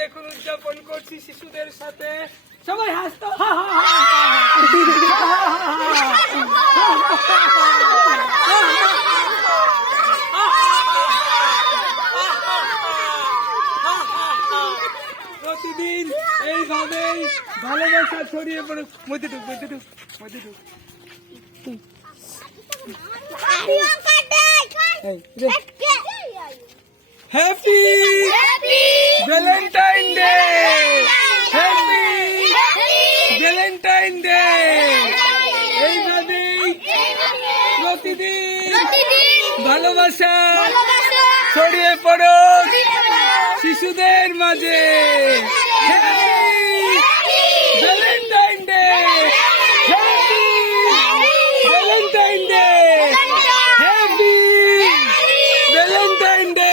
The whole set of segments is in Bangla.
দেখুন উদযাপন করছি শিশুদের সাথে। সবাই হাসতো। প্রতিদিন এইভাবেই ভালোবাসা ছড়িয়ে পড়ে। মধ্যে ঢুক, মধ্যে ঢুক, মধ্যে ঢুক। Happy Valentine day, happy Valentine day. এইভাবেই প্রতিদিন ভালোবাসা ছড়িয়ে পড়ো শিশুদের মাঝে। Valentine day, happy Valentine day, happy Valentine day.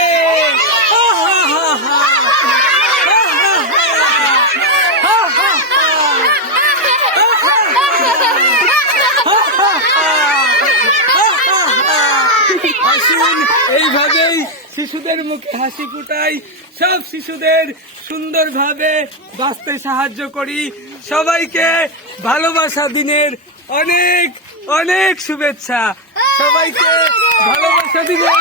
আসুন এইভাবেই শিশুদের মুখে হাসি ফুটাই, সব শিশুদের সুন্দরভাবে বাঁচতে সাহায্য করি। সবাইকে ভালোবাসা দিনের অনেক অনেক শুভেচ্ছা। সবাইকে ভালোবাসা দিনের